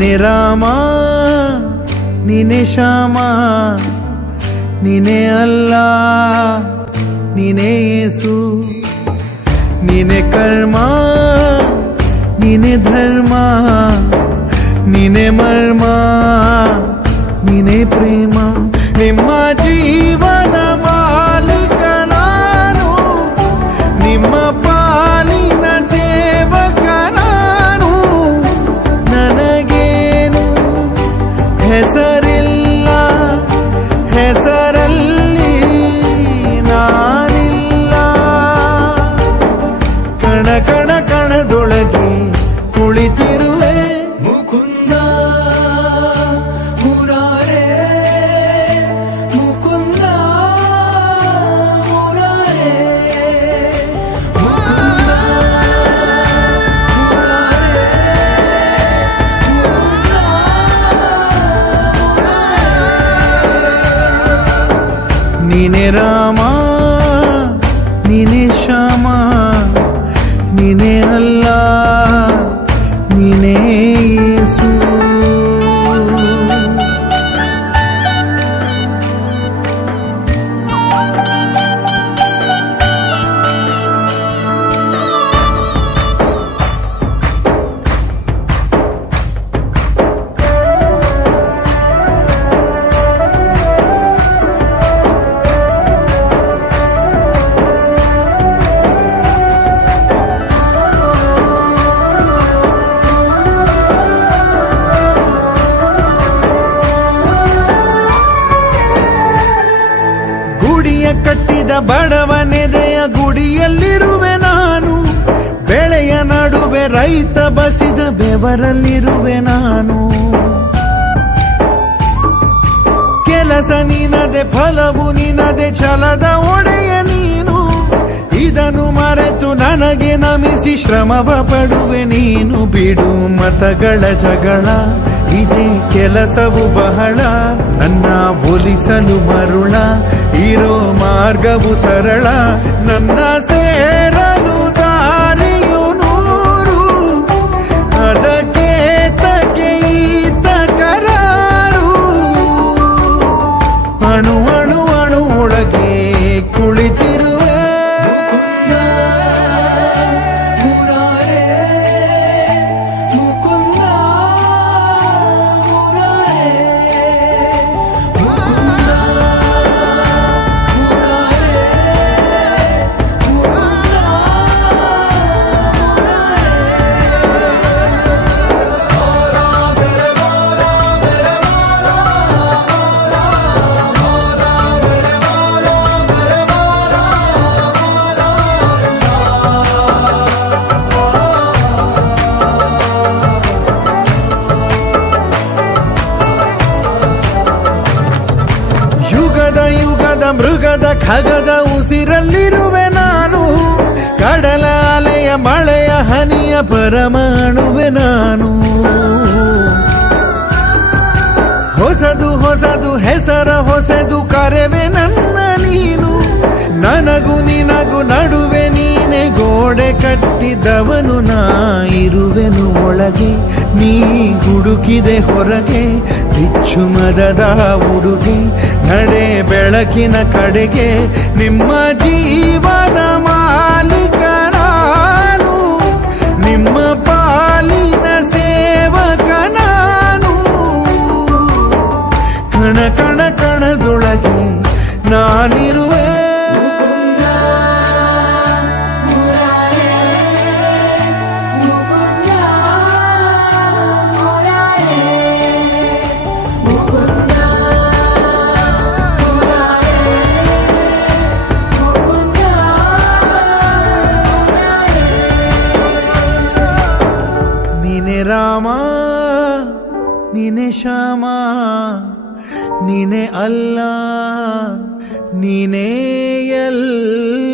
ನೀನೆ ರಾಮ ನೀನೆ ಶ್ಯಾಮ ನೀನೆ ಅಲ್ಲ ನೀನೆ ಯೇಸು ನೀನೆ ಕರ್ಮ ನೀನೆ ಧರ್ಮ ನೀನೆ ಮರ್ಮ ನೀನೆ ಪ್ರೇಮ ನಿಮ್ಮ ಜೀವನ ಮಾಲೀಕ ನಾನು ನಿಮ್ಮ ಪಾಲಿನ ಸೇವಕ ನಾನು ನನಗೇನು ಹೆಸರಿಲ್ಲ ಹೆಸರಲ್ಲಿ ನಾನಿಲ್ಲ ಕಣ ಕಣ ಕಣದೊಳಗೆ ಕುಳಿತಿರುವೆ ಮುಕುಂದ ಮುರಾರೇ ಮುಕುಂದ ಮುರಾರೇ ಮುಕುಂದ ಮುರಾರೇ ನೀನೆ ರಾಮ ನೀನೆ ಶ್ಯಾಮ ನೀನೆ ಅಲ್ಲ ನೀನೇ ಯೇಸು ಗುಡಿಯ ಕಟ್ಟಿದ ಬಡವನೆದೆಯ ಗುಡಿಯಲ್ಲಿರುವೆ ನಾನು ಬೆಳೆಯ ನಡುವೆ ರೈತ ಬಸಿದ ಬೆವರಲ್ಲಿರುವೆ ನಾನು ಕೆಲಸ ನಿನದೆ ಫಲವು ನಿನದೆ ಛಲದ ಒಡೆಯ ನೀನು ಇದನ್ನು ಮರೆತು ನನಗೆ ನಮಿಸಿ ಶ್ರಮವ ಪಡುವೆ ನೀನು ಬಿಡು ಮತಗಳ ಜಗಳ ಇದೇ ಕೆಲಸವು ಬಹಳ ನನ್ನ ಒಲಿಸಲು ಮರುಳ ಇರೋ ಮಾರ್ಗವು ಸರಳ ನನ್ನ ಸೇರಲು ದಾರಿಯು ನೂರು ಅದಕ್ಕೆ ತಗೆ ಈತ ಕರಾರು ಅಣು ಅಣು ಅಣು ಒಳಗೆ ಕುಳಿತಿರುವೆ ಯುಗದ ಮೃಗದ ಖಗದ ಉಸಿರಲ್ಲಿರುವೆ ನಾನು ಕಡಲ ಅಲೆಯ ಮಳೆಯ ಹನಿಯ ಪರಮಾಣುವೆ ನಾನು ಹೊಸದು ಹೊಸದು ಹೆಸರ ಹೊಸದು ಕರೆವೆ ನನ್ನ ನೀನು ನನಗೂ ನಿನಗೂ ನಡುವೆ ನೀನೆ ಗೋಡೆ ಕಟ್ಟಿದವನು ನಾ ಇರುವೆನು ಒಳಗೆ ನೀ ಹುಡುಕಿದೆ ಹೊರಗೆ ಬಿಚ್ಚು ಮದದ ಉಡುಗೆ ನಡೆ ಬೆಳಕಿನ ಕಡೆಗೆ ನಿಮ್ಮ ಜೀವದ ಮಾಲೀಕ ನಾನು ನಿಮ್ಮ ಪಾಲಿನ ಸೇವಕ ನಾನು ಕಣ ಕಣ ಕಣದೊಳಗೆ ನಾನಿರುವೆ ನೀನೆ ರಾಮ ನೀನೆ ಶ್ಯಾಮ ನೀನೆ ಅಲ್ಲ ನೀನೇ ಎಲ್ಲ